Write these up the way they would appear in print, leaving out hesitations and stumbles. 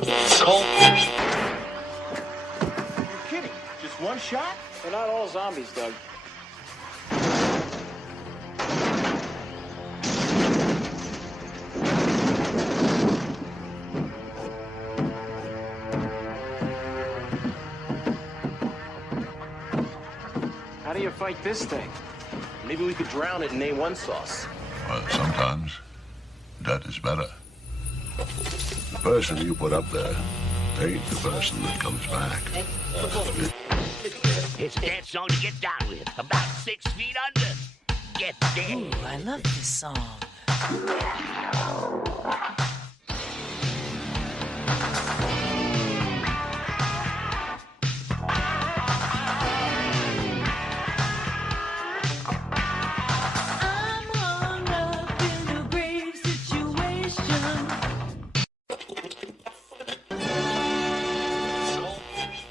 Kidding? Just one shot? They're not all zombies, Doug. How do you fight this thing? Maybe we could drown it in A1 sauce. Well, sometimes that is better. The person you put up there ain't the person that comes back. It's a dance song to get down with. About 6 feet under. Get there. Ooh, I love this song.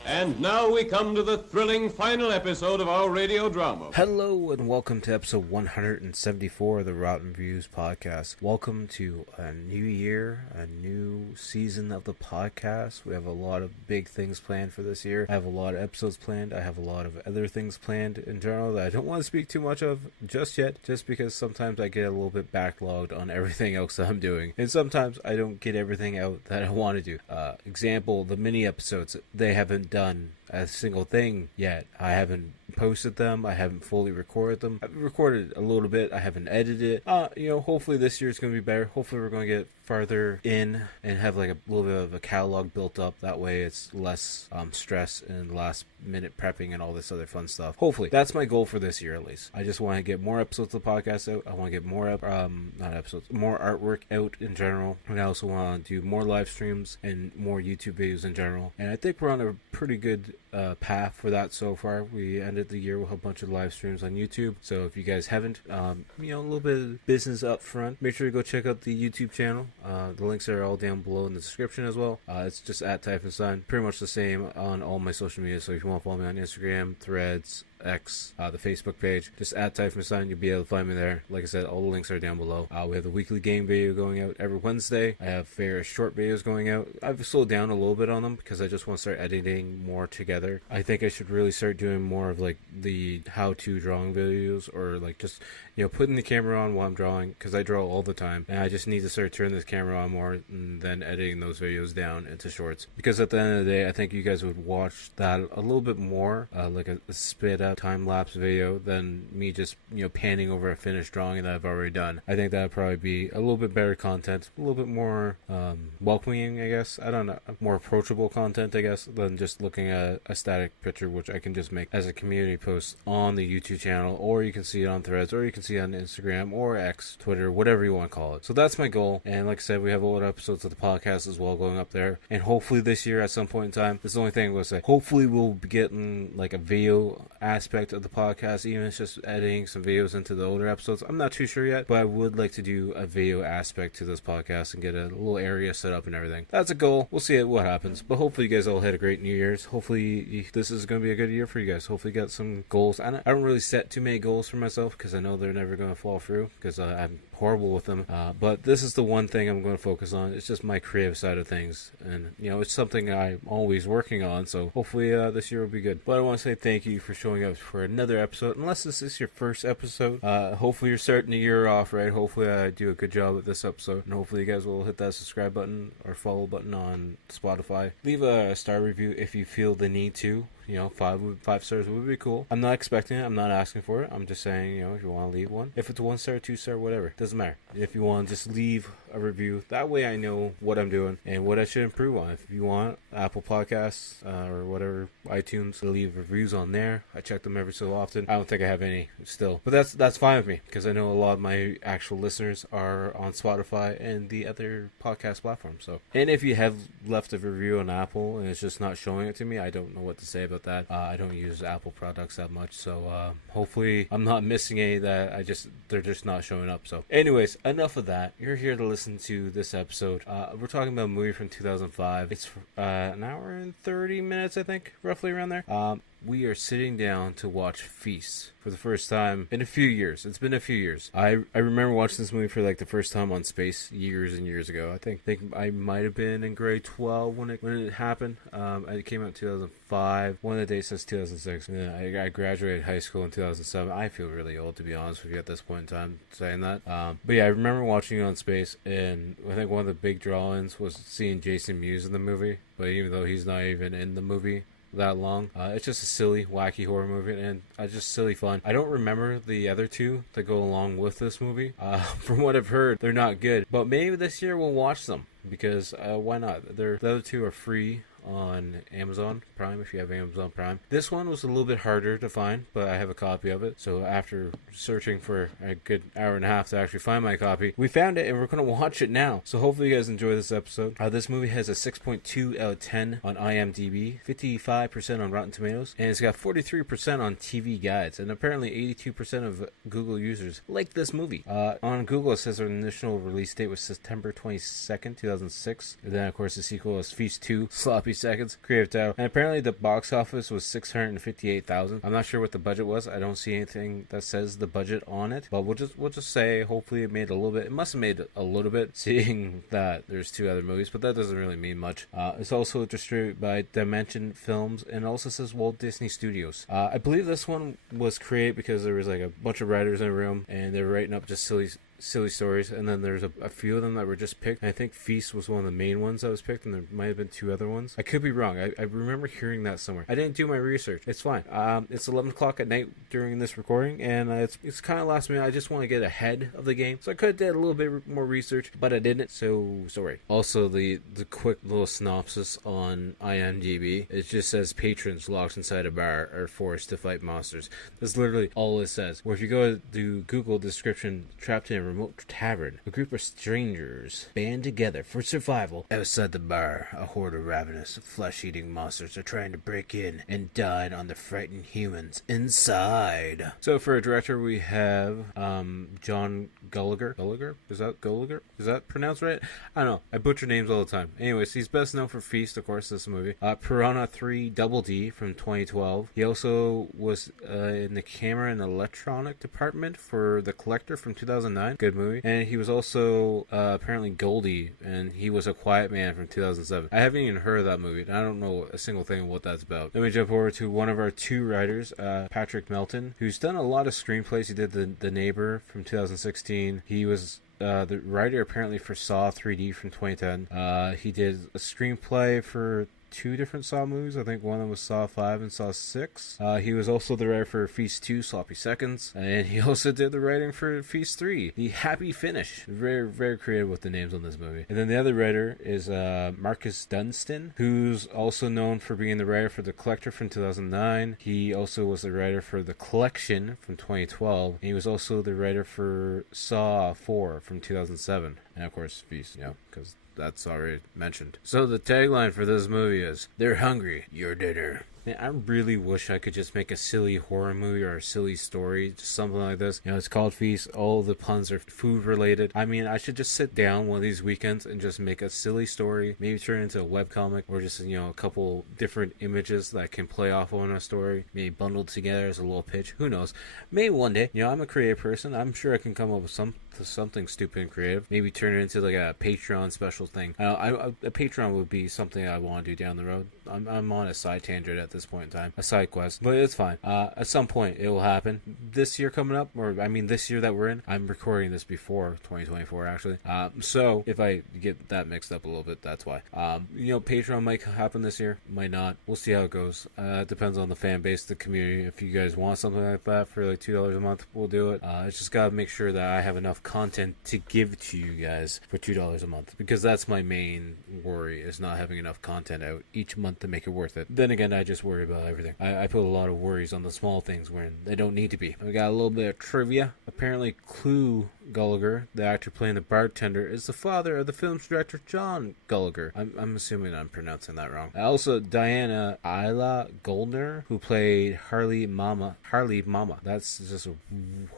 And now we come to the thrilling final episode of our radio drama. Hello and welcome to episode 174 of the Rotten Views podcast. Welcome to a new year, a new season of the podcast. We have a lot of big things planned for this year. I have a lot of episodes planned. I have a lot of other things planned in general that I don't want to speak too much of just yet, just because sometimes I get a little bit backlogged on everything else that I'm doing. And sometimes I don't get everything out that I want to do. Example, the mini episodes, they haven't done a single thing yet. I haven't posted them. I haven't fully recorded them. I've recorded a little bit. I haven't edited it. Hopefully this year is going to be better. Hopefully we're going to get farther in and have like a little bit of a catalog built up. That way it's less stress and last minute prepping and all this other fun stuff. Hopefully that's my goal for this year at least. I just want to get more episodes of the podcast out. I want to get more more artwork out in general, and I also want to do more live streams and more YouTube videos in general. And I think we're on a pretty good path for that so far. We ended the year with a bunch of live streams on YouTube, so if you guys haven't, a little bit of business up front, make sure to go check out the YouTube channel. The links are all down below in the description as well. It's just at Typhon Sun, pretty much the same on all my social media. So if you want to follow me on Instagram, Threads, X, the Facebook page, just at Typhon Sun, you'll be able to find me there. Like I said, all the links are down below. We have the weekly game video going out every Wednesday. I have various short videos going out. I've slowed down a little bit on them because I just want to start editing more together. I think I should really start doing more of like the how-to drawing videos, or like just putting the camera on while I'm drawing, because I draw all the time and I just need to start turning this camera on more and then editing those videos down into shorts, because at the end of the day I think you guys would watch that a little bit more like a sped up time-lapse video than me just panning over a finished drawing that I've already done. I think that would probably be a little bit better content, a little bit more welcoming, I guess. I don't know, more approachable content, I guess, than just looking at a static picture, which I can just make as a community post on the YouTube channel, or you can see it on Threads, or you can see it on Instagram or X, Twitter, whatever you want to call it. So that's my goal, and like I said, we have a lot of episodes of the podcast as well going up there, and hopefully this year at some point in time, this is the only thing I'm going to say, hopefully we'll be getting like a video aspect of the podcast, even if it's just editing some videos into the older episodes. I'm not too sure yet, but I would like to do a video aspect to this podcast and get a little area set up and everything. That's a goal. We'll see what happens, but hopefully you guys all had a great New Year's. Hopefully this is going to be a good year for you guys. Hopefully you got some goals. I don't really set too many goals for myself because I know they're never going to fall through, because I'm horrible with them, but this is the one thing I'm going to focus on. It's just my creative side of things, and it's something I'm always working on, so hopefully this year will be good. But I want to say thank you for showing up for another episode. Unless this is your first episode, hopefully you're starting the year off right. Hopefully I do a good job with this episode, and hopefully you guys will hit that subscribe button or follow button on Spotify. Leave a star review if you feel the need to. 5 stars would be cool. I'm not expecting it. I'm not asking for it. I'm just saying, if you want to leave one. If it's 1 star, 2 star, whatever. Doesn't matter. If you want to just leave a review, that way I know what I'm doing and what I should improve on. If you want Apple Podcasts or whatever, iTunes, to leave reviews on there. I check them every so often. I don't think I have any still. But that's fine with me, because I know a lot of my actual listeners are on Spotify and the other podcast platforms. So, and if you have left a review on Apple and it's just not showing it to me, I don't know what to say about that. I don't use Apple products that much, so hopefully I'm not missing any that they're just not showing up. So anyways, enough of that. You're here to listen to this episode. We're talking about a movie from 2005. It's an hour and 30 minutes, I think, roughly around there. we are sitting down to watch Feast for the first time in a few years. It's been a few years. I remember watching this movie for like the first time on Space years and years ago. I think I might have been in grade 12 when it happened. It came out in 2005. One of the dates says 2006. And then I graduated high school in 2007. I feel really old, to be honest with you, at this point in time saying that. But yeah, I remember watching it on Space, and I think one of the big draw-ins was seeing Jason Mewes in the movie. But even though he's not even in the movie that long, it's just a silly, wacky horror movie, and just silly fun. I don't remember the other two that go along with this movie. From what I've heard, they're not good, but maybe this year we'll watch them, because why not? The other two are free on Amazon Prime, if you have Amazon Prime. This one was a little bit harder to find, but I have a copy of it. So after searching for a good hour and a half to actually find my copy, we found it, and we're going to watch it now. So hopefully you guys enjoy this episode. This movie has a 6.2 out of 10 on IMDb, 55% on Rotten Tomatoes, and it's got 43% on TV Guides, and apparently 82% of Google users like this movie. On Google, it says our initial release date was September 22nd, 2006. And then, of course, the sequel is Feast 2, Sloppy Seconds, creative title. And apparently the box office was $658,000. I'm not sure what the budget was. I don't see anything that says the budget on it, but we'll just say hopefully it made a little bit. It must have made a little bit, seeing that there's two other movies, but that doesn't really mean much. It's also distributed by Dimension Films, and it also says Walt Disney Studios. I believe this one was created because there was like a bunch of writers in a room, and they were writing up just silly stories, and then there's a few of them that were just picked. I think Feast was one of the main ones that was picked, and there might have been two other ones. I could be wrong. I remember hearing that somewhere. I didn't do my research. It's fine. It's 11 o'clock at night during this recording, and it's kind of last minute. I just want to get ahead of the game, so I could have did a little bit more research, but I didn't, so sorry. Also, the quick little synopsis on IMDb, it just says patrons locked inside a bar are forced to fight monsters. That's literally all it says. Or if you go to Google description, trapped in a remote tavern, a group of strangers band together for survival. Outside the bar, a horde of ravenous, flesh-eating monsters are trying to break in and dine on the frightened humans inside. So for a director, we have John Gallagher. Is that Gallagher? Is that pronounced right? I don't know. I butcher names all the time. Anyways, he's best known for Feast, of course, this movie. Piranha 3 Double D from 2012. He also was in the camera and electronic department for The Collector from 2009. Good movie. And he was also apparently Goldie, and he was A Quiet Man from 2007. I haven't even heard of that movie, and I don't know a single thing of what that's about. Let me jump over to one of our two writers, Patrick Melton, who's done a lot of screenplays. He did The Neighbor from 2016. He was the writer apparently for Saw 3D from 2010. He did a screenplay for two different Saw movies. I think one of them was Saw 5 and Saw 6. He was also the writer for Feast 2, Sloppy Seconds, and he also did the writing for Feast 3, The Happy Finish. Very, very creative with the names on this movie. And then the other writer is Marcus Dunstan, who's also known for being the writer for The Collector from 2009. He also was the writer for The Collection from 2012. And he was also the writer for Saw 4 from 2007. And of course, Feast, because that's already mentioned. So the tagline for this movie is, "They're hungry, your dinner." Man, I really wish I could just make a silly horror movie or a silly story, just something like this. It's called Feast. All the puns are food related. I mean, I should just sit down one of these weekends and just make a silly story, maybe turn it into a webcomic, or just, a couple different images that can play off on a story, maybe bundled together as a little pitch. Who knows? Maybe one day. I'm a creative person. I'm sure I can come up with something stupid and creative. Maybe turn it into like a Patreon special thing. A Patreon would be something I want to do down the road. I'm on a side tangent at this point in time, a side quest, but it's fine. At some point it will happen. This year coming up, this year that we're in, I'm recording this before 2024 actually. So if I get that mixed up a little bit, that's why. Patreon might happen this year, might not. We'll see how it goes. It depends on the fan base, the community. If you guys want something like that for like $2 a month, we'll do it. It's just gotta make sure that I have enough content to give to you guys for $2 a month, because that's my main worry, is not having enough content out each month to make it worth it. Then again, I just worry about everything. I put a lot of worries on the small things when they don't need to be. We got a little bit of trivia. Apparently Clue Gallagher, the actor playing the bartender, is the father of the film's director John Gallagher. I'm assuming I'm pronouncing that wrong. Also, Diana Isla Goldner, who played Harley Mama. That's just a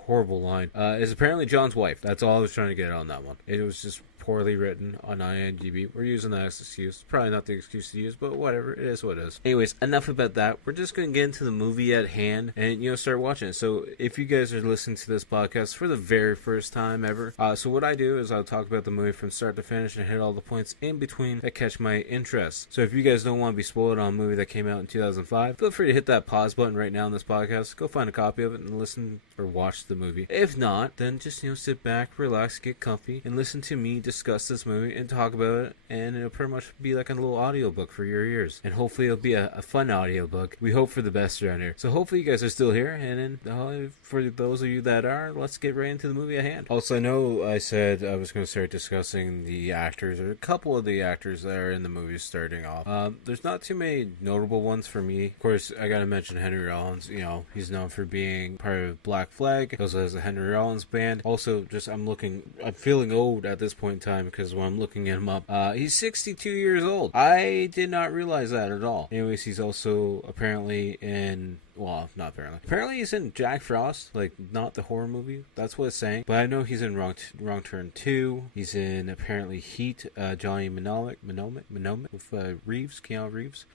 horrible line. Is apparently John's wife. That's all I was trying to get on that one. It was just poorly written on IMDb. We're using that as an excuse. Probably not the excuse to use, but whatever. It is what it is. Anyways, enough about that. We're just going to get into the movie at hand and, start watching it. So if you guys are listening to this podcast for the very first time ever, so what I do is I'll talk about the movie from start to finish and hit all the points in between that catch my interest. So if you guys don't want to be spoiled on a movie that came out in 2005, feel free to hit that pause button right now on this podcast. Go find a copy of it and listen or watch the movie. If not, then just, sit back, relax, get comfy, and listen to me discuss this movie and talk about it, and it'll pretty much be like a little audiobook for your ears. And hopefully it'll be a fun audiobook. We hope for the best around here. So hopefully you guys are still here, and then for those of you that are, let's get right into the movie at hand. Also, I know I said I was going to start discussing the actors, or a couple of the actors that are in the movie starting off. There's not too many notable ones for me. Of course, I gotta mention Henry Rollins. He's known for being part of Black Flag. He also has a Henry Rollins band. Also, I'm feeling old at this point in time because when I'm looking him up, he's 62 years old. I did not realize that at all. Anyways, he's also apparently in... Well, not apparently. Apparently he's in Jack Frost, like, not the horror movie. That's what it's saying. But I know he's in Wrong Turn 2. He's in, apparently, Heat, Johnny Mnemonic with Keanu Reeves.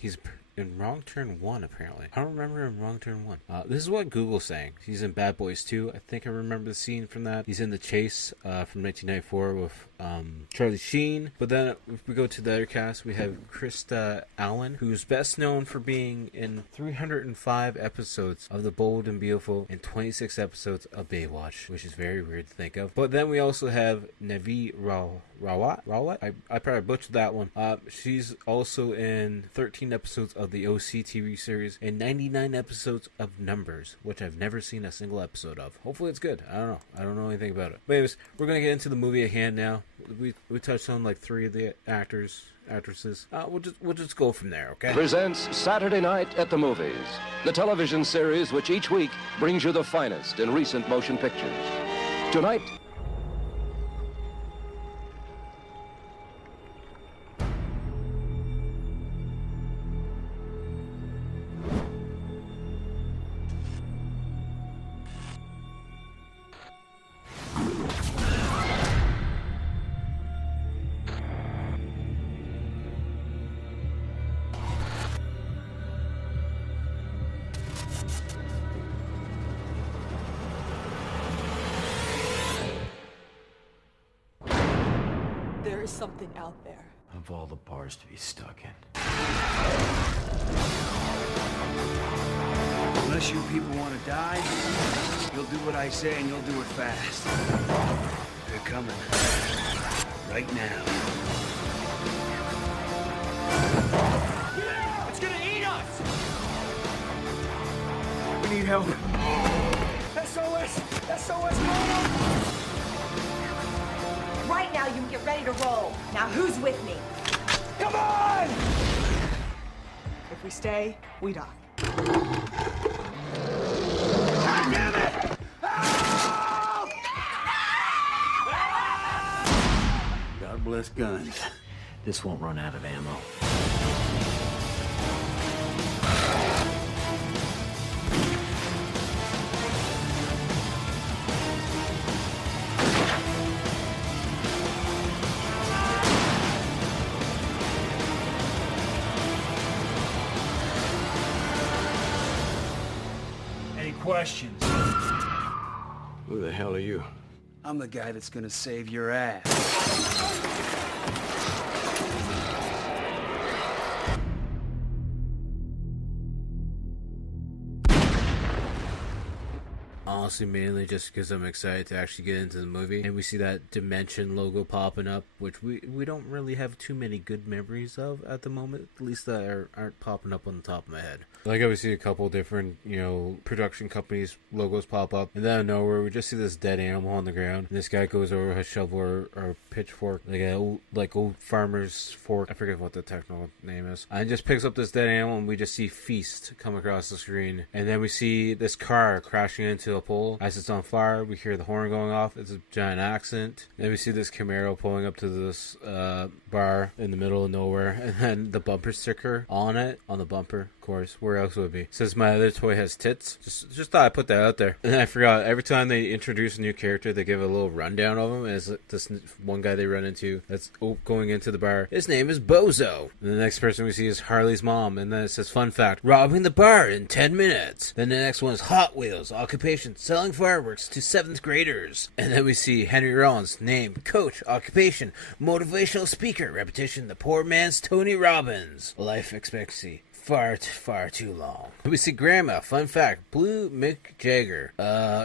He's in Wrong Turn 1, apparently. I don't remember in Wrong Turn 1. This is what Google's saying. He's in Bad Boys 2. I think I remember the scene from that. He's in The Chase from 1994 with Charlie Sheen. But then if we go to the other cast, we have Krista Allen, who's best known for being in 305 episodes of The Bold and Beautiful and 26 episodes of Baywatch, which is very weird to think of. But then we also have Nevi Rawat. I probably butchered that one. She's also in 13 episodes of the OC TV series and 99 episodes of Numbers, which I've never seen a single episode of. Hopefully it's good. I don't know. I don't know anything about it. But anyways, we're going to get into the movie at hand now. We touched on like 3 of the actresses. We'll just go from there, okay? Presents Saturday Night at the Movies, the television series which each week brings you the finest in recent motion pictures. Tonight, there is something out there. Of all the bars to be stuck in. Unless you people want to die, you'll do what I say and you'll do it fast. They're coming. Right now. It's gonna eat us! We need help. SOS! SOS, mama! Right now, you can get ready to roll. Now, who's with me? Come on! If we stay, we die. God damn it! Help! God bless guns. This won't run out of ammo. Questions? Who the hell are you? I'm the guy that's gonna save your ass. Honestly, mainly just because I'm excited to actually get into the movie. And we see that Dimension logo popping up, which we don't really have too many good memories of at the moment. At least that aren't popping up on the top of my head. Like, we see a couple different, production companies' logos pop up. And then out of nowhere, we just see this dead animal on the ground. And this guy goes over with a shovel or pitchfork, like an old farmer's fork. I forget what the technical name is. And just picks up this dead animal, and we just see Feast come across the screen. And then we see this car crashing into a pole. As it's on fire, we hear the horn going off. It's a giant accident. Then we see this Camaro pulling up to this bar in the middle of nowhere, and then the bumper sticker on it, on the bumper, of course, where else would it be? It says my other toy has tits. Just thought I'd put that out there. And then I forgot, every time they introduce a new character, they give a little rundown of him. And it's this one guy they run into that's going into the bar. His name is Bozo. And the next person we see is Harley's mom. And then it says, fun fact, robbing the bar in 10 minutes. Then the next one is Hot Wheels, occupation, selling fireworks to 7th graders. And then we see Henry Rollins, name, coach, occupation, motivational speaker, repetition, the poor man's Tony Robbins, life expectancy, far too long. We see Grandma, fun fact, blew Mick Jagger,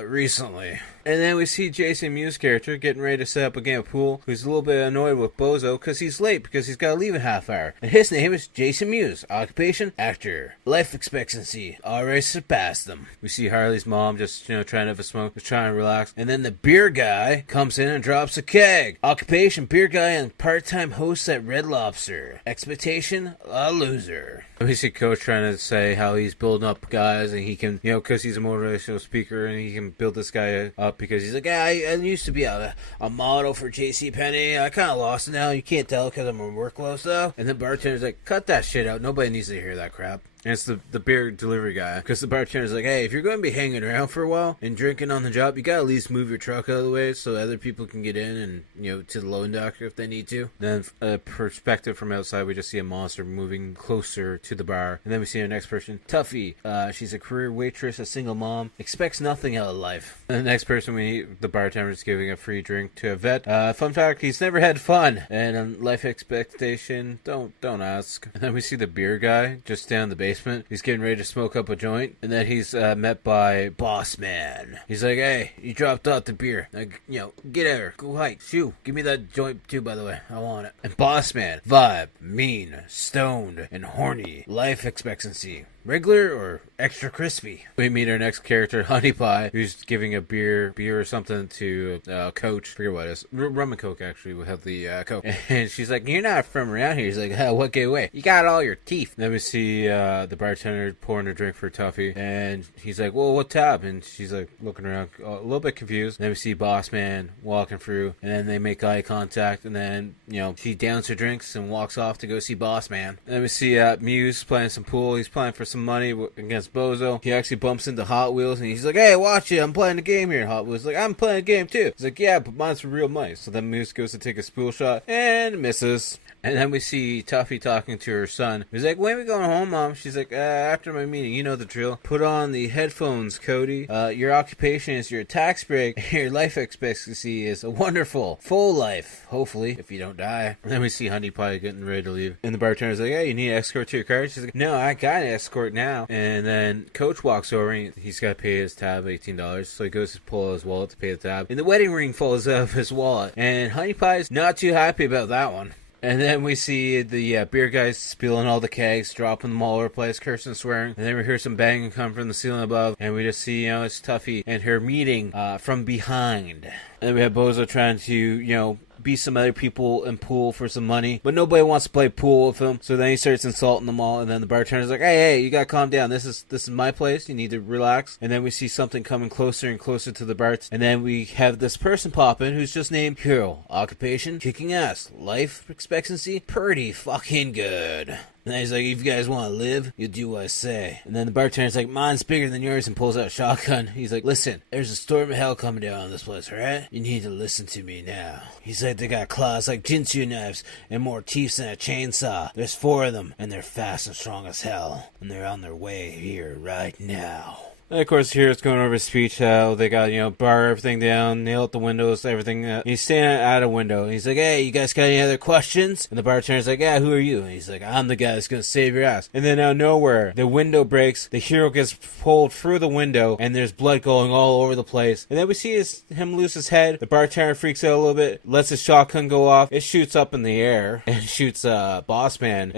recently. And then we see Jason Mewes' character getting ready to set up a game of pool, who's a little bit annoyed with Bozo because he's late because he's got to leave in half hour. And his name is Jason Mewes. Occupation, actor. Life expectancy, already surpassed them. We see Harley's mom just, trying to have a smoke, just trying to relax. And then the beer guy comes in and drops a keg. Occupation, beer guy and part-time host at Red Lobster. Expectation, a loser. And we see Coach trying to say how he's building up guys and he can, because he's a motivational speaker and he can build this guy up because he's like, I used to be a model for JCPenney. I kind of lost it now. You can't tell because I'm on work clothes though. And the bartender's like, cut that shit out. Nobody needs to hear that crap. And it's the beer delivery guy. Because the bartender's like, hey, if you're going to be hanging around for a while and drinking on the job, you got to at least move your truck out of the way so other people can get in and, to the loan dock if they need to. Then a perspective from outside, we just see a monster moving closer to the bar. And then we see our next person, Tuffy. She's a career waitress, a single mom, expects nothing out of life. And the next person we meet, the bartender is giving a free drink to a vet. Fun fact, he's never had fun. And life expectation, don't ask. And then we see the beer guy just down the basement. He's getting ready to smoke up a joint, and then he's met by Boss Man. He's like, hey, you dropped out the beer. Like, get out here. Go hike. Shoo. Give me that joint too, by the way. I want it. And Boss Man, vibe, mean, stoned, and horny. Life expectancy, regular or extra crispy. We meet our next character, Honey Pie, who's giving a beer or something to Coach. I forget what it is. Rum and Coke, actually, would have the Coke. And she's like, you're not from around here. He's like, what gave away? You got all your teeth. Then we see the bartender pouring a drink for Tuffy. And he's like, well, what tab? And she's like looking around, a little bit confused. Then we see Boss Man walking through. And then they make eye contact. And then, she downs her drinks and walks off to go see Boss Man. And then we see Mewes playing some pool. He's playing for some money against Bozo. He actually bumps into Hot Wheels and he's like, hey, watch it, I'm playing the game here. Hot Wheels is like, I'm playing a game too. He's like, yeah, but mine's for real money. So then Mewes goes to take a spool shot and misses. And then we see Tuffy talking to her son. He's like, when are we going home, Mom? She's like, after my meeting. You know the drill. Put on the headphones, Cody. Your occupation is your tax break. Your life expectancy is a wonderful, full life. Hopefully, if you don't die. And then we see Honey Pie getting ready to leave. And the bartender's like, hey, you need an escort to your car? She's like, no, I got an escort now. And then Coach walks over and he's got to pay his tab $18. So he goes to pull out his wallet to pay the tab. And the wedding ring falls out of his wallet. And Honey Pie's not too happy about that one. And then we see the beer guys spilling all the kegs, dropping them all over the place, cursing, swearing. And then we hear some banging come from the ceiling above. And we just see, it's Tuffy and her meeting from behind. And then we have Bozo trying to, beat some other people and pool for some money. But nobody wants to play pool with him. So then he starts insulting them all. And then the bartender's like, hey, you gotta calm down. This is my place. You need to relax. And then we see something coming closer and closer to the Barts. And then we have this person pop in who's just named Hero. Occupation, kicking ass. Life expectancy, pretty fucking good. And then he's like, if you guys want to live, you do what I say. And then the bartender's like, mine's bigger than yours, and pulls out a shotgun. He's like, listen, there's a storm of hell coming down on this place, alright? You need to listen to me now. He's like, they got claws like Jinsu knives and more teeth than a chainsaw. There's 4 of them, and they're fast and strong as hell. And they're on their way here right now. And of course, here it's going over his speech, how they got, bar everything down, nail out the windows, everything. He's standing at a window. And he's like, hey, you guys got any other questions? And the bartender's like, yeah, who are you? And he's like, I'm the guy that's going to save your ass. And then out of nowhere, the window breaks, the hero gets pulled through the window, and there's blood going all over the place. And then we see him lose his head. The bartender freaks out a little bit, lets his shotgun go off. It shoots up in the air, and shoots Boss Man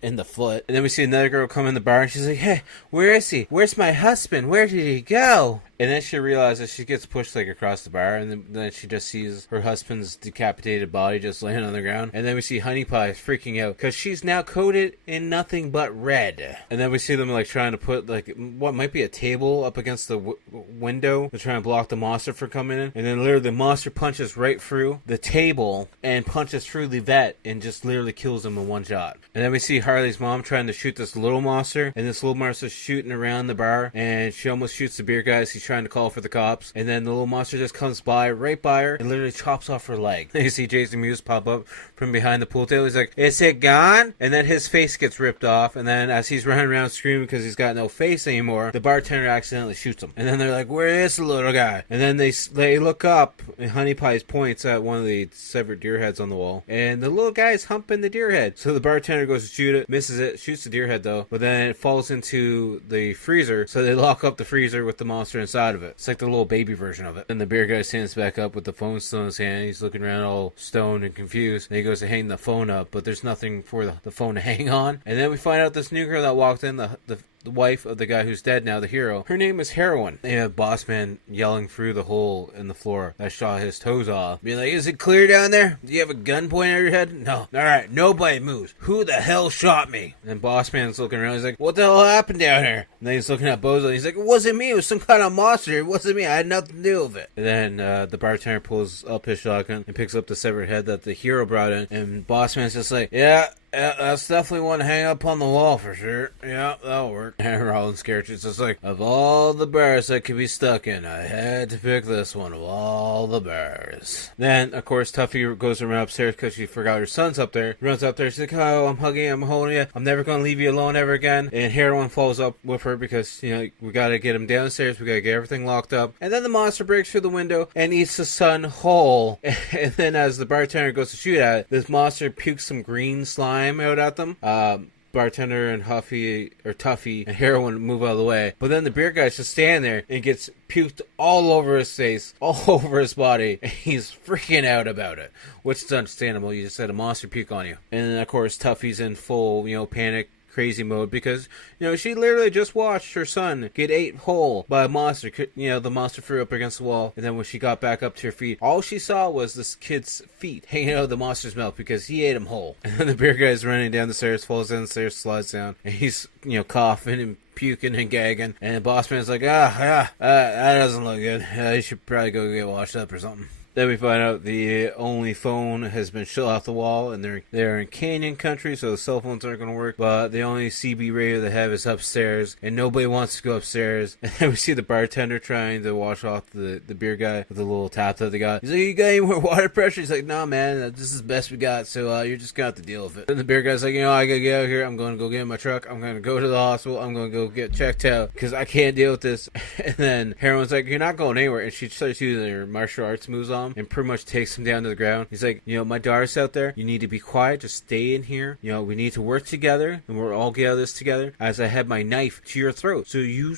in the foot. And then we see another girl come in the bar, and she's like, hey, where is he? Where's my husband? Where where did he go? And then she realizes she gets pushed like across the bar, and then she just sees her husband's decapitated body just laying on the ground. And then we see Honey Pie freaking out because she's now coated in nothing but red. And then we see them like trying to put like what might be a table up against the window to try and block the monster from coming in. And then literally the monster punches right through the table and punches through the vet and just literally kills him in one shot. And then we see Harley's mom trying to shoot this little monster, and this little monster's shooting around the bar, and she almost shoots the beer guys. He's trying to call for the cops, and then the little monster just comes right by her and literally chops off her leg. You see Jason Mewes pop up from behind the pool table. He's like, "Is it gone?" And then his face gets ripped off, and then as he's running around screaming because he's got no face anymore, the bartender accidentally shoots him. And then they're like, "Where is the little guy?" And then they look up, and Honey Pie points at one of the severed deer heads on the wall, and the little guy's humping the deer head. So the bartender goes to shoot it, misses it, shoots the deer head though, but then it falls into the freezer, so they lock up the freezer with the monster inside of it. It's like the little baby version of it. And the beer guy stands back up with the phone still in his hand. He's looking around all stoned and confused. And he goes to hang the phone up, but there's nothing for the phone to hang on. And then we find out this new girl that walked in, the wife of the guy who's dead now, the hero. Her name is Heroin. They have Boss Man yelling through the hole in the floor that shot his toes off. Being like, "Is it clear down there? Do you have a gun pointed at your head?" "No." "Alright, nobody moves. Who the hell shot me?" And Boss Man's looking around. He's like, "What the hell happened down here?" And then he's looking at Bozo. He's like, "It wasn't me. It was some kind of monster. It wasn't me. I had nothing to do with it." And then the bartender pulls up his shotgun and picks up the severed head that the hero brought in. And Boss Man's just like, yeah, that's definitely one to hang up on the wall for sure. Yeah, that'll work." And Rollins' character's just like, "Of all the bars that could be stuck in, I had to pick this one of all the bars." Then, of course, Tuffy goes around upstairs because she forgot her son's up there. Runs up there, she's like, "Oh, I'm hugging you, I'm holding you. I'm never going to leave you alone ever again." And Heroin falls up with her because, you know, we got to get him downstairs. We got to get everything locked up. And then the monster breaks through the window and eats the son whole. And then as the bartender goes to shoot at it, this monster pukes some green slime out at them. Bartender and Tuffy and Heroin move out of the way, but then the beer guy's just standing there and gets puked all over his face, all over his body, and he's freaking out about it, which is understandable. You just had a monster puke on you. And then of course Tuffy's in full, panic crazy mode because, she literally just watched her son get ate whole by a monster. The monster threw up against the wall, and then when she got back up to her feet, all she saw was this kid's feet hanging out of the monster's mouth because he ate him whole. And then the beer guy's running down the stairs, falls down the stairs, slides down, and he's, coughing and puking and gagging. And the boss man's like, that doesn't look good. You should probably go get washed up or something. Then we find out the only phone has been shut off the wall, and they're in canyon country, so the cell phones aren't going to work. But the only CB radio they have is upstairs, and nobody wants to go upstairs. And then we see the bartender trying to wash off the beer guy with the little tap that they got. He's like, "You got any more water pressure?" He's like, "No, man, this is the best we got, so you're just going to have to deal with it." And the beer guy's like, "I got to get out of here. I'm going to go get in my truck. I'm going to go to the hospital. I'm going to go get checked out because I can't deal with this." And then Heroin's like, "You're not going anywhere." And she starts using her martial arts moves on him and pretty much takes him down to the ground. He's like, "My daughter's out there. You need to be quiet. Just stay in here. We need to work together, and we'll all get out of this together. As I have my knife to your throat. So you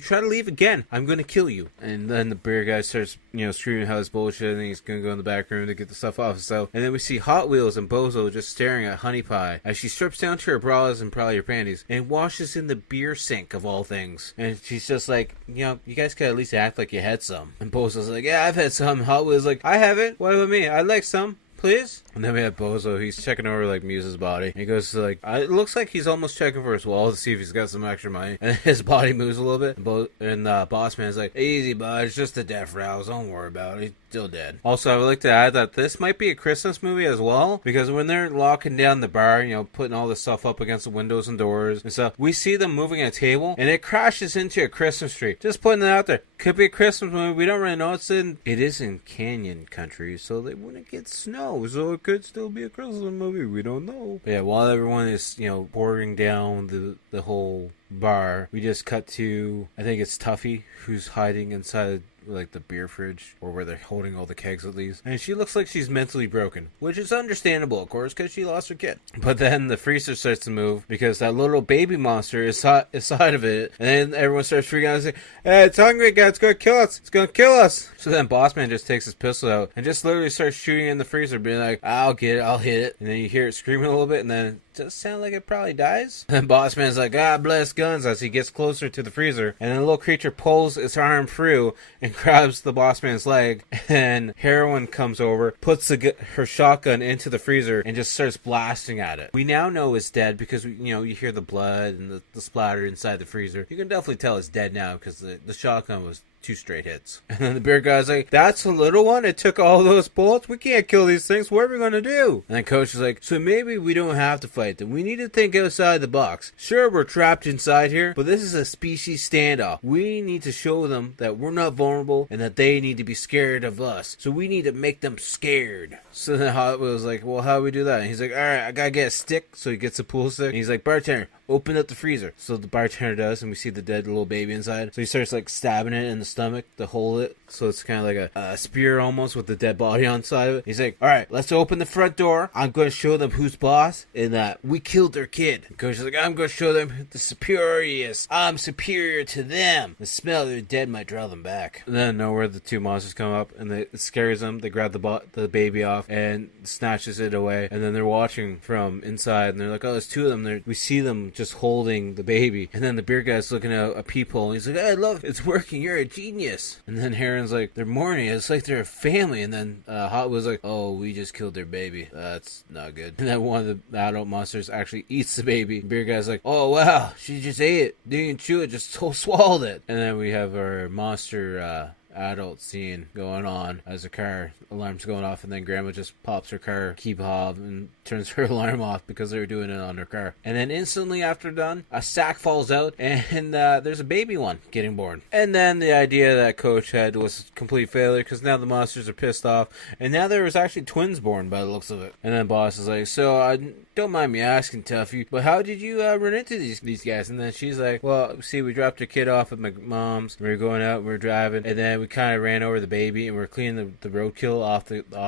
try to leave again, I'm going to kill you." And then the beer guy starts, screaming how it's bullshit, and he's going to go in the back room to get the stuff off himself. And then we see Hot Wheels and Bozo just staring at Honey Pie as she strips down to her bras and probably her panties and washes in the beer sink of all things. And she's just like, you guys could at least act like you had some. And Bozo's like, "Yeah, I've had some." Hot Wheels like, "I haven't. What about me? I'd like some, please." And then we have Bozo. He's checking over Muse's body. He goes to it looks like he's almost checking for his wallet to see if he's got some extra money. And his body moves a little bit. And Boss Man's like, "Easy, bud. It's just a death rouse. Don't worry about it. He's still dead." Also, I would like to add that this might be a Christmas movie as well, because when they're locking down the bar, putting all this stuff up against the windows and doors and stuff, we see them moving a table, and it crashes into a Christmas tree. Just putting it out there. Could be a Christmas movie. We don't really know. It is in canyon country, so they wouldn't get snow. So it could still be a Christmas movie. We don't know. But yeah, while everyone is, pouring down the whole bar, we just cut to, I think it's Tuffy, who's hiding inside the beer fridge, or where they're holding all the kegs at least. And she looks like she's mentally broken, which is understandable, of course, because she lost her kid. But then the freezer starts to move because that little baby monster is inside of it. And then everyone starts freaking out and saying, "Hey, it's hungry, guys. It's going to kill us. It's going to kill us." So then Bossman just takes his pistol out and just literally starts shooting in the freezer, being like, "I'll get it. I'll hit it." And then you hear it screaming a little bit, and then it does sound like it probably dies. And Bossman's like, "God bless guns as he gets closer to the freezer, and then the little creature pulls its arm through and grabs the boss man's leg, and Heroine comes over, puts her shotgun into the freezer, and just starts blasting at it. We now know it's dead because, you hear the blood and the splatter inside the freezer. You can definitely tell it's dead now because the shotgun was 2 straight hits. And then the beer guy's like, that's a little one? It took all those bullets? We can't kill these things. What are we going to do? And then Coach is like, so maybe we don't have to fight them. We need to think outside the box. Sure, we're trapped inside here, but this is a species standoff. We need to show them that we're not vulnerable and that they need to be scared of us. So we need to make them scared. So then Hot Wheels like, well, how do we do that? And he's like, all right, I gotta get a stick. So he gets a pool stick. And he's like, bartender, open up the freezer. So the bartender does, and we see the dead little baby inside. So he starts like stabbing it in the stomach to hold it. So it's kind of like a spear almost with the dead body on the side of it. He's like, all right, let's open the front door. I'm going to show them who's boss and that we killed their kid. And Coach is like, I'm going to show them the superiorous. I'm superior to them. The smell of their dead might draw them back. And then nowhere the 2 monsters come up and it scares them. They grab the baby off and snatches it away. And then they're watching from inside and they're like, oh, there's 2 of them. We see them just holding the baby. And then the beer guy's looking at a peephole and he's like, hey, look, it's working. You're a genius. And then Heron's like, they're mourning. It's like they're a family. And then Hot was like, oh, we just killed their baby. That's not good. And then one of the adult monsters actually eats the baby. The beer guy's like, oh, wow, she just ate it. Didn't even chew it, just swallowed it. And then we have our monster adult scene going on as the car alarm's going off, and then Grandma just pops her car key fob and turns her alarm off because they were doing it on her car. And then instantly after done, a sack falls out and there's a baby one getting born. And then the idea that Coach had was complete failure because now the monsters are pissed off, and now there was actually twins born by the looks of it. And then Boss is like, so don't mind me asking, Tuffy, but how did you run into these guys? And then she's like, well, see, we dropped her kid off at my mom's. We were going out, we were driving, and then we kind of ran over the baby, and we were cleaning the roadkill off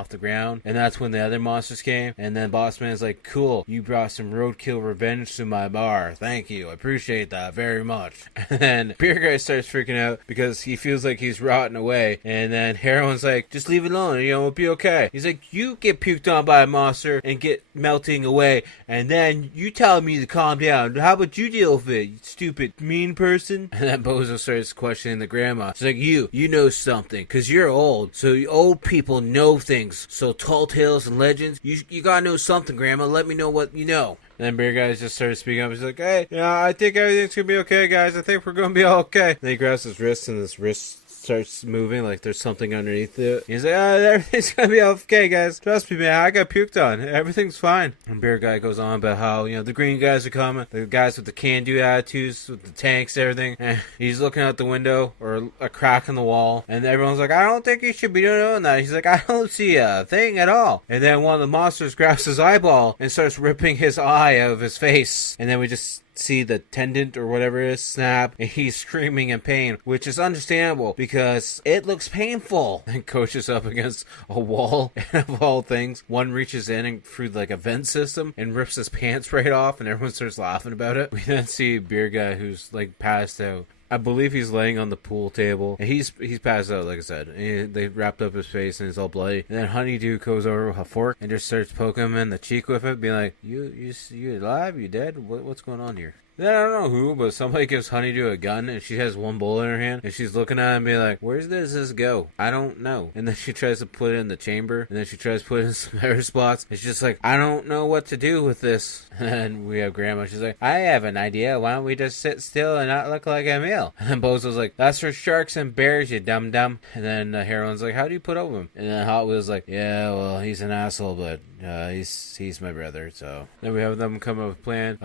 the ground. And that's when the other monsters came. And then Boss Man's like, cool, you brought some roadkill revenge to my bar. Thank you, I appreciate that very much. And then Beer Guy starts freaking out because he feels like he's rotting away. And then Heroine's like, just leave it alone, it'll be okay. He's like, you get puked on by a monster and get melting away, and then you tell me to calm down. How about you deal with it, you stupid mean person? And then Bozo starts questioning the grandma. She's like, you know something, because you're old, so old people know things. So tall tales and legends, you gotta know something, Grandma. Let me know what you know. And then Beer Guy just started speaking up. He's like, hey, I think everything's gonna be okay, guys. I think we're gonna be all okay. And then he grabs his wrist, and his wrist starts moving like there's something underneath it. He's like, everything's gonna be okay, guys. Trust me, man, I got puked on. Everything's fine. And Beer Guy goes on about how, the green guys are coming, the guys with the can-do attitudes, with the tanks, everything. And he's looking out the window, or a crack in the wall, and everyone's like, I don't think you should be doing that. He's like, I don't see a thing at all. And then one of the monsters grabs his eyeball and starts ripping his eye out of his face. And then we just see the tendon or whatever it is snap, and he's screaming in pain, which is understandable because it looks painful. And Coach is up against a wall, and of all things, one reaches in and through like a vent system and rips his pants right off, and everyone starts laughing about it. We then see Beer Guy who's like passed out. I believe he's laying on the pool table, and he's passed out, like I said. And they wrapped up his face, and he's all bloody. And then Honeydew goes over with a fork and just starts poking him in the cheek with it, being like, "You alive? You dead? What's going on here?" Then I don't know who, but somebody gives Honeydew a gun, and she has one bullet in her hand, and she's looking at it and being like, where does this go? I don't know. And then she tries to put it in the chamber, and then she tries to put it in some other spots. It's just like, I don't know what to do with this. And we have Grandma, she's like, I have an idea. Why don't we just sit still and not look like a meal? And then Bozo's like, that's for sharks and bears, you dum-dum. And then Heroine's like, how do you put over him? And then Hot Wheels like, yeah, well, he's an asshole, but he's my brother. So then we have them come up with a plan.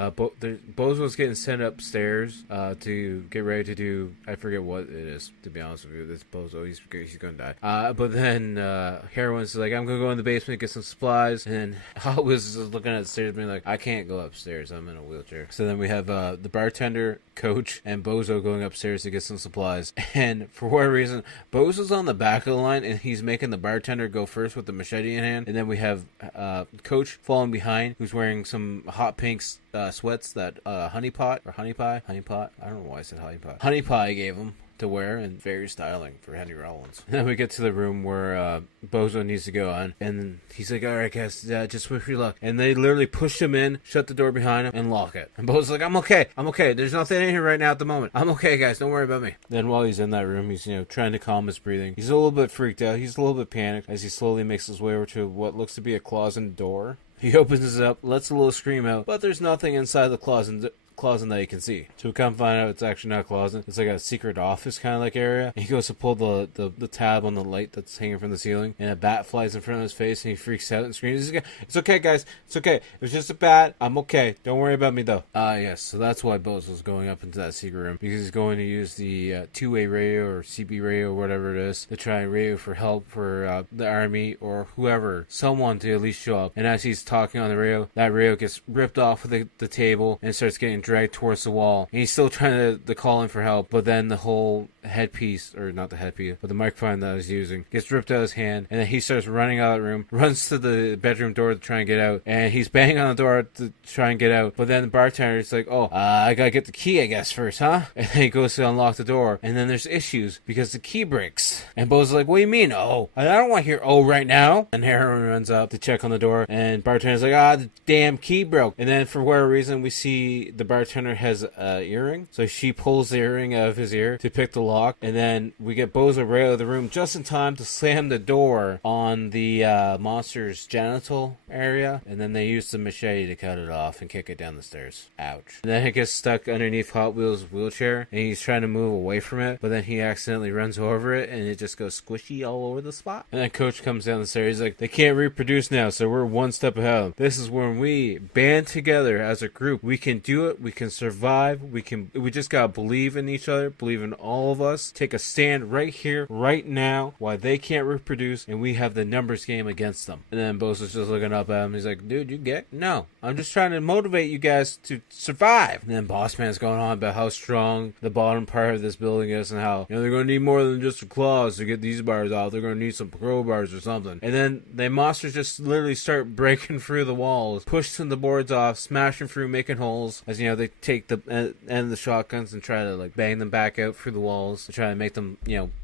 Bozo's getting sent upstairs to get ready to do, I forget what it is, to be honest with you. This Bozo, he's gonna die. But then Heroine's like, I'm gonna go in the basement, get some supplies. And then Hot Wheels is looking at the stairs being like, I can't go upstairs, I'm in a wheelchair. So then we have the bartender, Coach, and Bozo going upstairs to get some supplies. And for whatever reason, Bozo's on the back of the line, and he's making the bartender go first with the machete in hand. And then we have Coach falling behind, who's wearing some hot pink sweats that Honey Pie, I don't know why I said Honey Pie gave him to wear and very styling for Henry Rollins. Then we get to the room where Bozo needs to go on, and he's like, alright guys, just wish me luck. And they literally push him in, shut the door behind him, and lock it. And Bozo's like, I'm okay, there's nothing in here right now at the moment. I'm okay guys, don't worry about me. Then while he's in that room, he's, trying to calm his breathing. He's a little bit freaked out, he's a little bit panicked as he slowly makes his way over to what looks to be a closet door. He opens it up, lets a little scream out, but there's nothing inside the closet that you can see. So we come find out it's actually not a closet. It's like a secret office kind of like area. And he goes to pull the tab on the light that's hanging from the ceiling, and a bat flies in front of his face, and he freaks out and screams, it's okay guys, it's okay. It was just a bat. I'm okay. Don't worry about me though. Yes, so that's why Bozo's going up into that secret room, because he's going to use the two-way radio or CB radio or whatever it is to try and radio for help for the army or whoever, someone to at least show up. And as he's talking on the radio, that radio gets ripped off of the table and starts getting dragged towards the wall, and he's still trying to call in for help, but then the whole headpiece, or not the headpiece, but the microphone that I was using, gets ripped out of his hand, and then he starts running out of the room, runs to the bedroom door to try and get out, and he's banging on the door to try and get out, but then the bartender's like, I gotta get the key, I guess, first, huh? And then he goes to unlock the door, and then there's issues, because the key breaks, and Bo's like, what do you mean, I don't want to hear right now, and Heroin runs up to check on the door, and bartender's like, the damn key broke, and then for whatever reason, we see the bartender has an earring, so she pulls the earring out of his ear to pick the lock, and then we get Bozo right out of the room just in time to slam the door on the monster's genital area, and then they use the machete to cut it off and kick it down the stairs. Ouch. And then it gets stuck underneath Hot Wheels' wheelchair, and he's trying to move away from it, but then he accidentally runs over it, and it just goes squishy all over the spot. And then Coach comes down the stairs, he's like, they can't reproduce now, so we're one step ahead of them. This is when we band together as a group. We can do it, we can survive, we just gotta believe in each other, believe in all of us, take a stand right here, right now, why they can't reproduce, and we have the numbers game against them. And then Bozo's just looking up at him, he's like, dude, you get? No, I'm just trying to motivate you guys to survive. And then Boss Man's going on about how strong the bottom part of this building is, and how, they're gonna need more than just the claws to get these bars out, they're gonna need some crowbars or something. And then the monsters just literally start breaking through the walls, pushing the boards off, smashing through, making holes, as they take the end of the shotguns and try to bang them back out through the walls to try to make them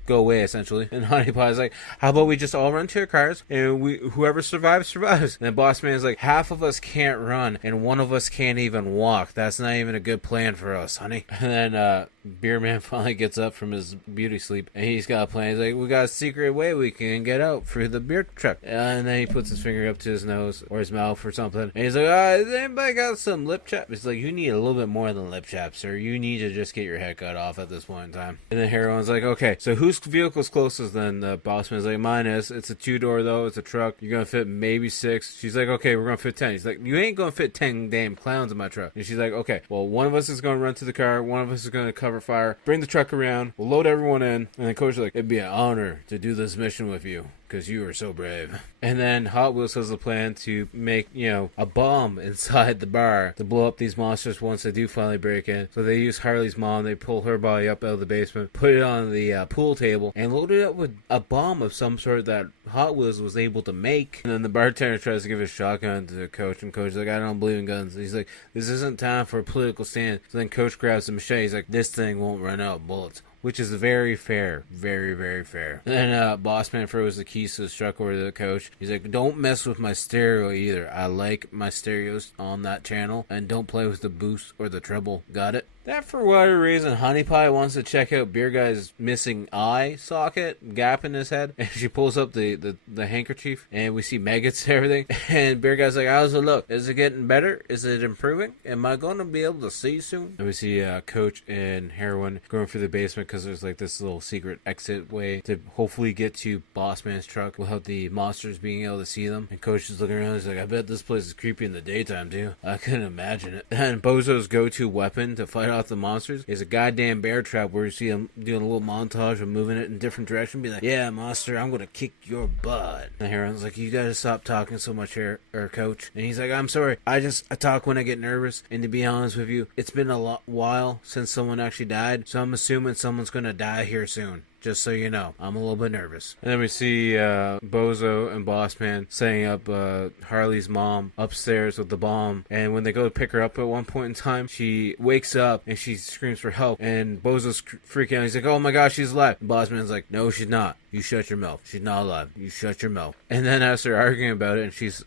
go away essentially. And Honey Pie's like, how about we just all run to our cars and whoever survives. And then Boss Man's like, half of us can't run and one of us can't even walk. That's not even a good plan for us, honey. And then Beer Man finally gets up from his beauty sleep, and he's got a plan. He's like, we got a secret way we can get out through the beer truck. And then he puts his finger up to his nose or his mouth or something, and he's like, has anybody got some lip chap? It's like, you need a little bit more than lip chap, sir. You need to just get your head cut off at this point in time. And then Heroin's like, okay, so whose vehicle's closest? Then the boss man's like, mine is. It's a 2-door though, it's a truck. You're gonna fit maybe 6. She's like, okay, we're gonna fit 10. He's like, you ain't gonna fit 10 damn clowns in my truck. And she's like, okay, well, one of us is gonna run to the car, one of us is gonna cover fire, bring the truck around, we'll load everyone in. And then Coach is like, it'd be an honor to do this mission with you, because you are so brave. And then Hot Wheels has a plan to make, a bomb inside the bar to blow up these monsters once they do finally break in. So they use Harley's mom, they pull her body up out of the basement, put it on the pool table, and load it up with a bomb of some sort that Hot Wheels was able to make. And then the bartender tries to give his shotgun to Coach, and Coach is like, I don't believe in guns. He's like, this isn't time for a political stand. So then Coach grabs the machete, he's like, this thing won't run out of bullets. Which is very fair. Very, very fair. And then Boss Man throws the keys to his truck over to the Coach. He's like, don't mess with my stereo either. I like my stereos on that channel. And don't play with the boost or the treble. Got it? That, for whatever reason, Honey Pie wants to check out Beer Guy's missing eye socket, gap in his head. And she pulls up the handkerchief, and we see maggots and everything. And Beer Guy's like, how's it look? Is it getting better? Is it improving? Am I going to be able to see soon? And we see Coach and Heroin going through the basement, because there's like this little secret exit way to hopefully get to Boss Man's truck without the monsters being able to see them. And Coach is looking around, he's like, I bet this place is creepy in the daytime too. I couldn't imagine it. And Bozo's go-to weapon to fight off the monsters is a goddamn bear trap, where you see him doing a little montage of moving it in different directions, be like, yeah, monster, I'm gonna kick your butt. And Heron's like, you gotta stop talking so much here, Coach. And he's like, I'm sorry, I talk when I get nervous, and to be honest with you, it's been a while since someone actually died, so I'm assuming someone's gonna die here soon. Just so you know, I'm a little bit nervous. And then we see Bozo and Bossman setting up Harley's mom upstairs with the bomb. And when they go to pick her up at one point in time, she wakes up and she screams for help. And Bozo's freaking out. He's like, oh my gosh, she's alive. And Bossman's like, no, she's not. You shut your mouth. She's not alive. You shut your mouth. And then as they're arguing about it and she's,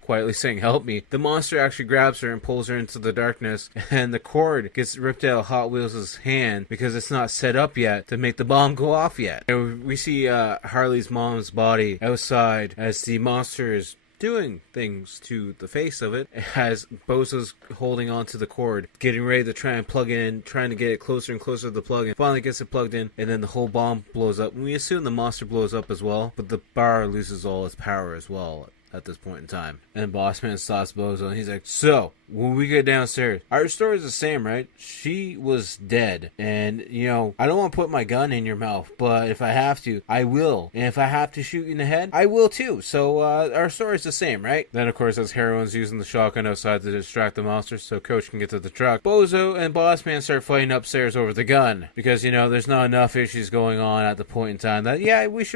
quietly saying, help me, the monster actually grabs her and pulls her into the darkness. And the cord gets ripped out of Hot Wheels' hand because it's not set up yet to make the bomb go off yet. And we see Harley's mom's body outside as the monster is doing things to the face of it, as Bozo's holding onto the cord, getting ready to try and plug it in, trying to get it closer and closer to the plug, and finally gets it plugged in, and then the whole bomb blows up. And we assume the monster blows up as well, but the bar loses all its power as well at this point in time. And Bossman stops Bozo, and he's like, so, when we get downstairs, our story's the same, right? She was dead, and, I don't want to put my gun in your mouth, but if I have to, I will. And if I have to shoot you in the head, I will too. So, our story's the same, right? Then, of course, as Heroine's using the shotgun outside to distract the monster so Coach can get to the truck, Bozo and Bossman start fighting upstairs over the gun, because, there's not enough issues going on at the point in time that,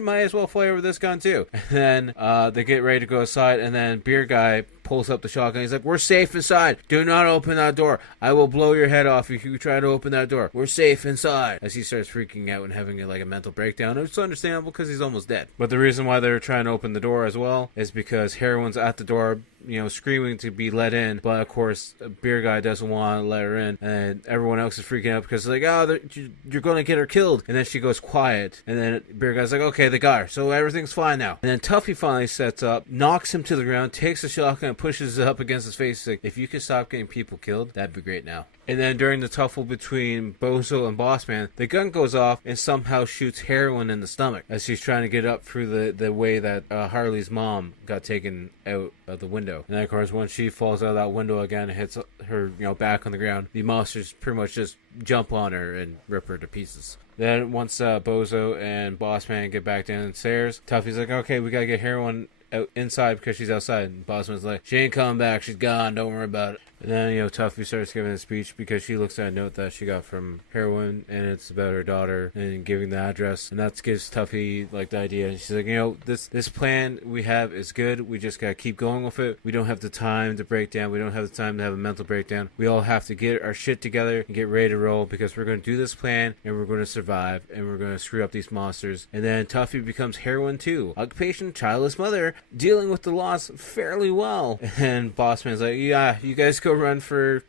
might as well fight over this gun too. And then, they get ready to go outside, and then Beer Guy pulls up the shotgun. He's like, we're safe inside. Do not open that door. I will blow your head off if you try to open that door. We're safe inside. As he starts freaking out and having a mental breakdown. It's understandable because he's almost dead. But the reason why they're trying to open the door as well is because Heroine's at the door, screaming to be let in. But of course, Beer Guy doesn't want to let her in. And everyone else is freaking out because they're like, you're going to get her killed. And then she goes quiet. And then Beer Guy's like, okay, they got her. So everything's fine now. And then Tuffy finally sets up, knocks him to the ground, takes the shotgun, and pushes it up against his face. He's like, if you could stop getting people killed, that'd be great now. And then during the tuffle between Bozo and Bossman, the gun goes off and somehow shoots Heroine in the stomach as she's trying to get up through the way that Harley's mom got taken out of the window. And then, of course, when she falls out of that window again and hits her back on the ground, the monsters pretty much just jump on her and rip her to pieces. Then once Bozo and Bossman get back downstairs, Tuffy's like, okay, we gotta get Heroine out inside because she's outside. And Bossman's like, she ain't coming back, she's gone, don't worry about it. And then, Tuffy starts giving a speech because she looks at a note that she got from Heroine, and it's about her daughter, and giving the address. And that gives Tuffy, the idea. And she's like, this plan we have is good. We just gotta keep going with it. We don't have the time to break down. We don't have the time to have a mental breakdown. We all have to get our shit together and get ready to roll because we're going to do this plan, and we're going to survive, and we're going to screw up these monsters. And then Tuffy becomes Heroine too. Occupation, childless mother, dealing with the loss fairly well. And Bossman's like, yeah, you guys go run for,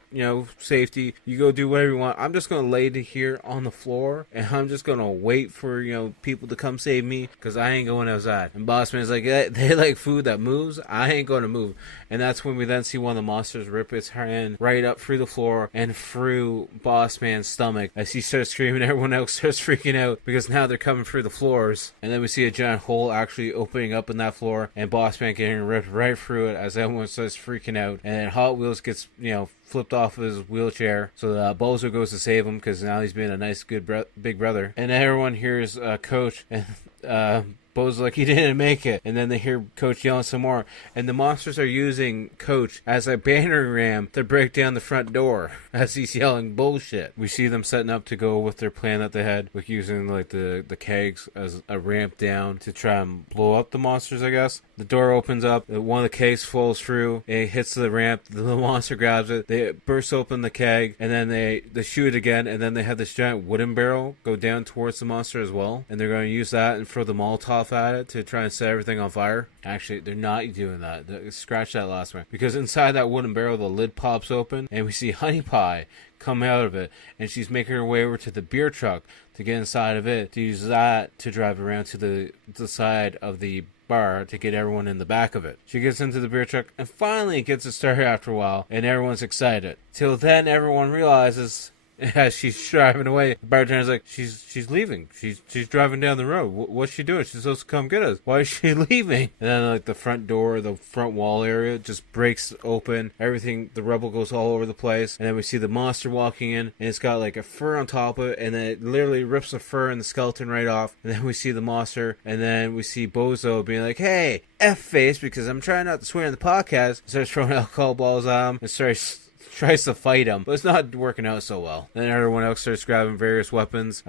safety. You go do whatever you want. I'm just going to lay here on the floor, and I'm just going to wait for, people to come save me, because I ain't going outside. And Bossman's like, they like food that moves. I ain't going to move. And that's when we then see one of the monsters rip its hand right up through the floor and through Bossman's stomach. As he starts screaming, everyone else starts freaking out because now they're coming through the floors. And then we see a giant hole actually opening up in that floor, and Bossman getting ripped right through it as everyone starts freaking out. And then Hot Wheels gets, flipped off of his wheelchair, so Bozo goes to save him because now he's being a nice, good big brother. And everyone hears Coach, and Bozo's like, he didn't make it. And then they hear Coach yelling some more. And the monsters are using Coach as a battering ram to break down the front door as he's yelling bullshit. We see them setting up to go with their plan that they had, with using the kegs as a ramp down to try and blow up the monsters, I guess. The door opens up, one of the kegs falls through, it hits the ramp, the monster grabs it, they burst open the keg, and then they shoot it again, and then they have this giant wooden barrel go down towards the monster as well. And they're going to use that and throw the Molotov at it to try and set everything on fire. Actually, they're not doing that. Scratch that last one. Because inside that wooden barrel, the lid pops open, and we see Honey Pie come out of it, and she's making her way over to the beer truck to get inside of it, to use that to drive around to the side of the bar to get everyone in the back of it. She gets into the beer truck and finally gets it started after a while, and everyone's excited. Till then, everyone realizes, as she's driving away, the bartender's like, she's leaving. She's driving down the road. What's she doing? She's supposed to come get us. Why is she leaving? And then the front door, the front wall area just breaks open. Everything, the rubble goes all over the place. And then we see the monster walking in, and it's got a fur on top of it, and then it literally rips the fur and the skeleton right off. And then we see the monster, and then we see Bozo being like, hey, F-face, because I'm trying not to swear in the podcast. Starts throwing alcohol balls at him and starts tries to fight him, but it's not working out so well. Then everyone else starts grabbing various weapons.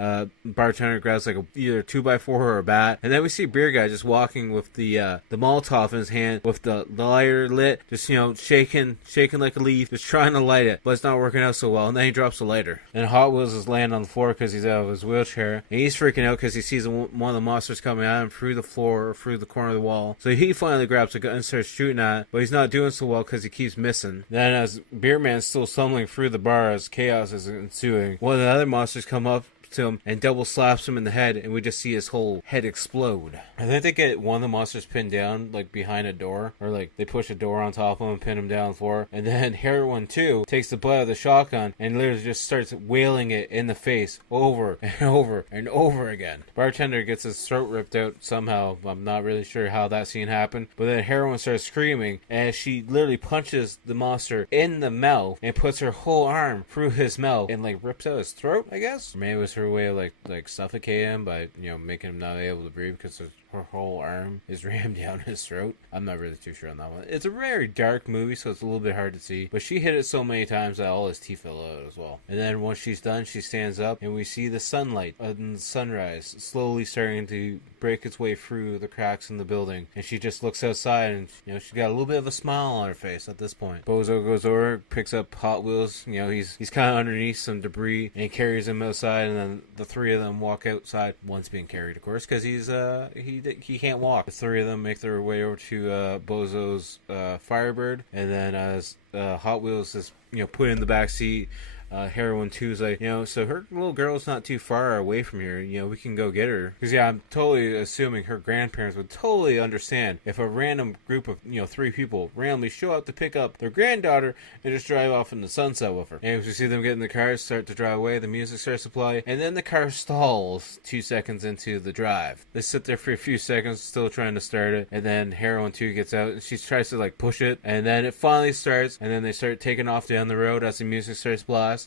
Bartender grabs like either a 2x4 or a bat, and then we see Beer Guy just walking with the Molotov in his hand with the lighter lit, just shaking like a leaf, just trying to light it, but it's not working out so well. And then he drops the lighter, and Hot Wheels is laying on the floor because he's out of his wheelchair, and he's freaking out because he sees one of the monsters coming at him through the floor or through the corner of the wall. So he finally grabs a gun and starts shooting at it, but he's not doing so well because he keeps missing. Then as Beer Man's still stumbling through the bar as chaos is ensuing, one of the other monsters come up to him and double slaps him in the head, and we just see his whole head explode. I think they get one of the monsters pinned down like behind a door, or like they push a door on top of him and pin him down on the floor, and then Heroin 2 takes the butt out of the shotgun and literally just starts wailing it in the face over and over and over again. Bartender gets his throat ripped out somehow. I'm not really sure how that scene happened, but then Heroin starts screaming and she literally punches the monster in the mouth and puts her whole arm through his mouth and like rips out his throat, I guess. Or maybe it was her way of like suffocate him by making him not able to breathe because her whole arm is rammed down his throat. I'm not really too sure on that one. It's a very dark movie, so it's a little bit hard to see, but she hit it so many times that all his teeth fell out as well. And then once she's done, she stands up and we see the sunlight and the sunrise slowly starting to break its way through the cracks in the building, and she just looks outside and she's got a little bit of a smile on her face at this point. Bozo goes over, picks up Hot Wheels, he's kind of underneath some debris, and he carries him outside, and then the three of them walk outside. One's being carried, of course, because he can't walk. The three of them make their way over to Bozo's Firebird, and then as Hot Wheels is put in the back seat, Heroin 2 is like, so her little girl's not too far away from here, we can go get her. Because, I'm totally assuming her grandparents would totally understand if a random group of, 3 people randomly show up to pick up their granddaughter and just drive off in the sunset with her. And as we see them get in the car, start to drive away, the music starts to play, and then the car stalls 2 seconds into the drive. They sit there for a few seconds, still trying to start it, and then Heroin 2 gets out, and she tries to, push it, and then it finally starts, and then they start taking off down the road as the music starts blasting.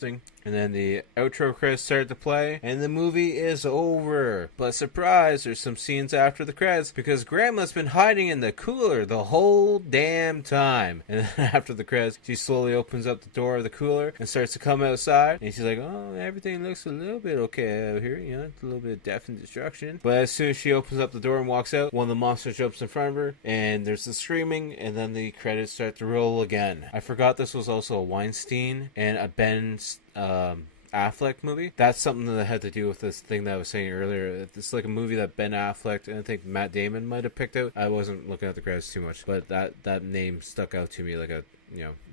And then the outro credits start to play, and the movie is over. But surprise, there's some scenes after the credits, because Grandma's been hiding in the cooler the whole damn time. And then after the credits, she slowly opens up the door of the cooler and starts to come outside, and she's like, oh, everything looks a little bit okay out here, it's a little bit of death and destruction. But as soon as she opens up the door and walks out, one of the monsters jumps in front of her, and there's the screaming, and then the credits start to roll again. I forgot this was also a Weinstein and a Ben Affleck movie. That's something that had to do with this thing that I was saying earlier. It's like a movie that Ben Affleck and I think Matt Damon might have picked out. I wasn't looking at the credits too much, but that name stuck out to me like a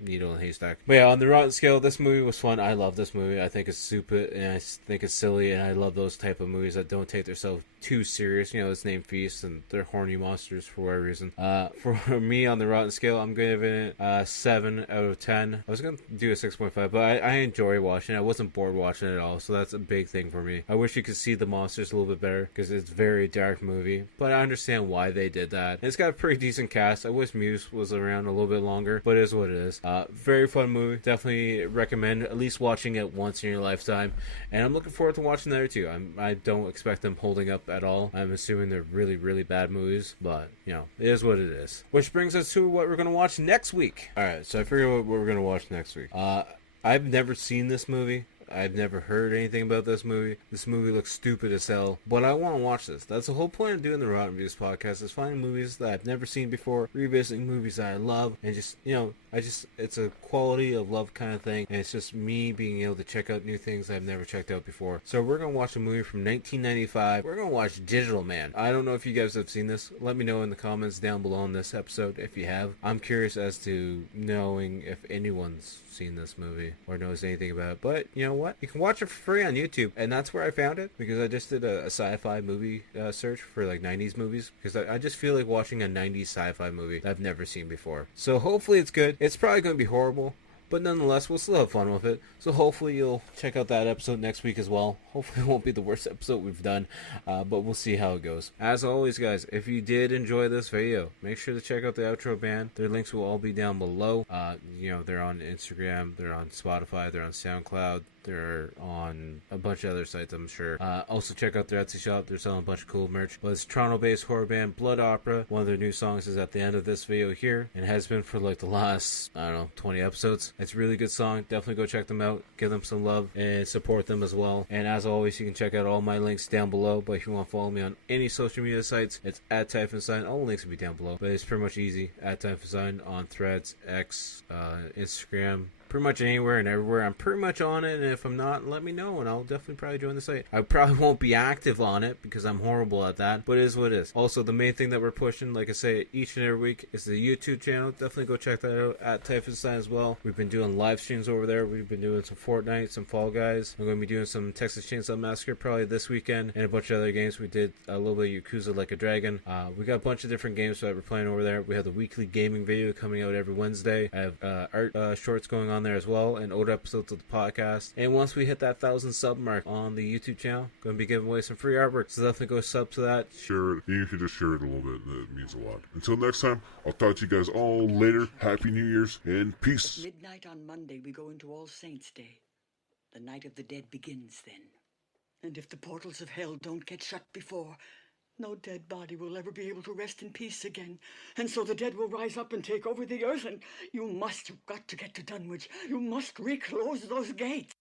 needle in a haystack. But yeah, on the Rotten scale, this movie was fun. I love this movie. I think it's stupid and I think it's silly, and I love those type of movies that don't take themselves too serious. It's named Feast and they're horny monsters for whatever reason. For me on the Rotten scale, I'm giving it 7 out of 10. I was gonna do a 6.5, but I enjoy watching it. I wasn't bored watching it at all, so that's a big thing for me. I wish you could see the monsters a little bit better because it's a very dark movie, but I understand why they did that. And it's got a pretty decent cast. I wish Muse was around a little bit longer, but it is what it is. Very fun movie. Definitely recommend at least watching it once in your lifetime, and I'm looking forward to watching the other two. I don't expect them holding up at all. I'm assuming they're really, really bad movies, but it is what it is. Which brings us to what we're going to watch next week. Alright, so I figured what we're going to watch next week. I've never seen this movie. I've never heard anything about this movie. This movie looks stupid as hell, but I want to watch this. That's the whole point of doing the Rotten Reviews podcast, is finding movies that I've never seen before, revisiting movies that I love, and just, it's a quality of love kind of thing, and it's just me being able to check out new things I've never checked out before. So we're going to watch a movie from 1995. We're going to watch Digital Man. I don't know if you guys have seen this. Let me know in the comments down below on this episode if you have. I'm curious as to knowing if anyone's seen this movie or knows anything about it. But you know what? You can watch it for free on YouTube, and that's where I found it, because I just did a sci-fi movie search for 90s movies, because I just feel like watching a 90s sci-fi movie that I've never seen before. So hopefully it's good. It's probably going to be horrible, but nonetheless, we'll still have fun with it. So hopefully you'll check out that episode next week as well. Hopefully it won't be the worst episode we've done, but we'll see how it goes. As always, guys, if you did enjoy this video, make sure to check out the outro band. Their links will all be down below. They're on Instagram, they're on Spotify, they're on SoundCloud, they're on a bunch of other sites, I'm sure. Also check out their Etsy shop. They're selling a bunch of cool merch. But it's Toronto-based horror band Blood Opera. One of their new songs is at the end of this video here, and has been for the last, 20 episodes. It's a really good song. Definitely go check them out. Give them some love and support them as well. And as always, you can check out all my links down below. But if you want to follow me on any social media sites, it's at @Typhonsign. All the links will be down below. But it's pretty much easy. At @Typhonsign on Threads, X, Instagram. Pretty much anywhere and everywhere. I'm pretty much on it, and if I'm not, let me know, and I'll definitely probably join the site. I probably won't be active on it because I'm horrible at that, but it is what it is. Also, the main thing that we're pushing, like I say, each and every week is the YouTube channel. Definitely go check that out at Typhonsign as well. We've been doing live streams over there. We've been doing some Fortnite, some Fall Guys. I'm going to be doing some Texas Chainsaw Massacre probably this weekend, and a bunch of other games. We did a little bit of Yakuza Like a Dragon. We got a bunch of different games that we're playing over there. We have the weekly gaming video coming out every Wednesday. I have art shorts going on there as well, and old episodes of the podcast. And once we hit that 1,000 sub mark on the YouTube channel, going to be giving away some free artwork, so definitely go sub to that. Share it. You can just share it a little bit. That means a lot. Until next time, I'll talk to you guys all later. Happy New Year's and peace. Midnight on Monday, we go into All Saints' Day. The night of the dead begins then. And if the portals of hell don't get shut before, no dead body will ever be able to rest in peace again. And so the dead will rise up and take over the earth, and you've got to get to Dunwich. You must reclose those gates.